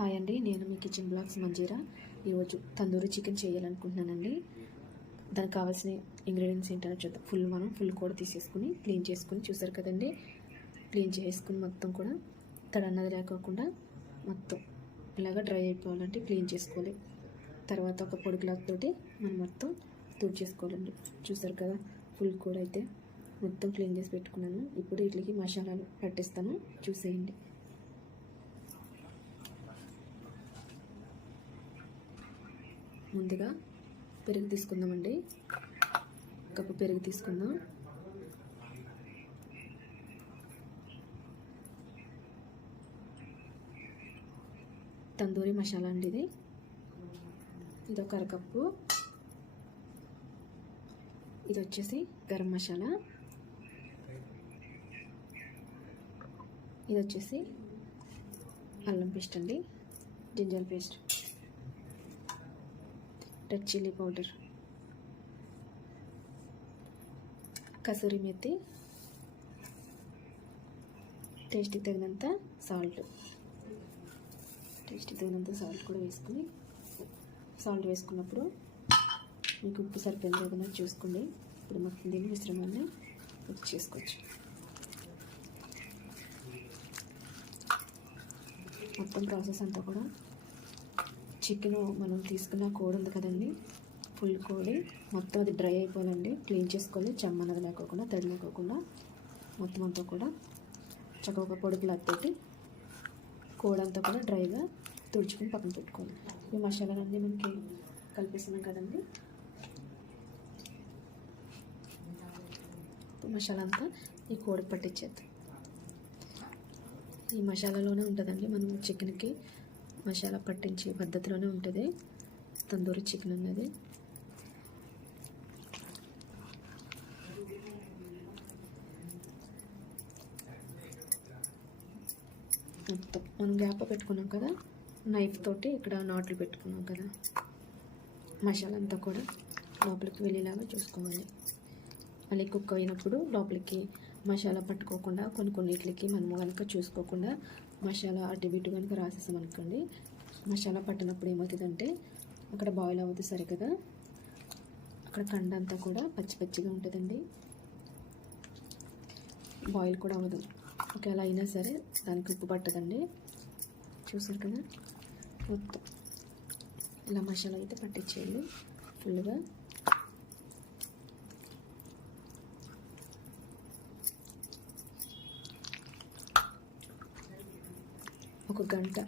Hi అండి, నేను మీ kitchen blogs Manjira. ఈరోజు తందూరి చికెన్ చేయాలనుకుంటున్నానండి. దానికి కావాల్సిన ఇంగ్రీడియంట్స్ ఏంటో చూద్దాం. ఫుల్ కూడా తీసేసుకుని క్లీన్ చేసుకుని, చూసారు కదండి, క్లీన్ చేసుకుని మొత్తం కూడా తడ అన్నది లేకోకుండా మొత్తం ఇలాగ డ్రై అయిపోవాలంటే క్లీన్ చేసుకోవాలి. తర్వాత ఒక పొడి క్లాత్ తోటి మనం మొత్తం చేసుకోవాలండి. చూసారు కదా, ఫుల్ కూడా అయితే మొత్తం క్లీన్ చేసి పెట్టుకున్నాను. ఇప్పుడు వీటికి మసాలాలు పట్టిస్తాను, చూసేయండి. ముందుగా పెరుగు తీసుకుందామండి. కప్పు పెరుగు తీసుకుందాం. తందూరి మసాలా అండి ఇది ఒక అరకప్పు. ఇది వచ్చేసి గరం మసాలా. ఇది వచ్చేసి అల్లం పేస్ట్ అండి, ginger paste, red chilli powder, kasuri methi, టేస్ట్కి తగినంత సాల్ట్ కూడా వేసుకుని, సాల్ట్ వేసుకున్నప్పుడు మీకు ఉప్పు సరిపోయింది ఏదైనా చూసుకోండి. ఇప్పుడు మొత్తం దీన్ని మిశ్రమాన్ని మిక్స్ చేసుకోవచ్చు. మొత్తం ప్రాసెస్ అంతా కూడా చికెన్ మనం తీసుకున్న కోడి ఉంది కదండి, ఫుల్ కోడి మొత్తం అది డ్రై అయిపోవాలండి. క్లీన్ చేసుకోవాలి, చెమ్మన్నది లేకోకుండా, తడి లేకోకుండా మొత్తం అంతా కూడా చక్కగా ఒక పొడి క్లాత్ తోటి కోడి అంతా కూడా డ్రైగా తుడుచుకొని పక్కన పెట్టుకోవాలి. ఈ మసాలాలన్నీ మనకి కలిపేస్తున్నాం కదండి. మసాలా అంతా ఈ కోడికి పట్టించేద్దాం. ఈ మసాలాలోనే ఉంటుందండి, మనం చికెన్కి మసాలా పట్టించే పద్ధతిలోనే ఉంటుంది తందూరి చికెన్ అనేది. మొత్తం మనం గ్యాప్ పెట్టుకున్నాం కదా, నైఫ్ తోటి ఇక్కడ నాట్లు పెట్టుకున్నాం కదా, మసాలా అంతా కూడా లోపలికి వెళ్ళేలాగా చూసుకోవాలి. మళ్ళీ కుక్ అయినప్పుడు లోపలికి మసాలా పట్టుకోకుండా కొన్నిటికి మనము కనుక చూసుకోకుండా మసాలా అటు ఇటు కనుక రాసేసాం అనుకోండి, మసాలా పట్టినప్పుడు ఏమవుతుందంటే అక్కడ బాయిల్ అవుతుంది సరిగ్గా, అక్కడ కండ అంతా కూడా పచ్చిగా ఉంటుందండి, బాయిల్ కూడా అవ్వదు. ఒకవేళ అయినా సరే దానికి ఉప్పు పట్టదండి. చూసారు కదా, మొత్తం ఇలా మసాలా అయితే పట్టించేయాలి ఫుల్గా. ఒక గంట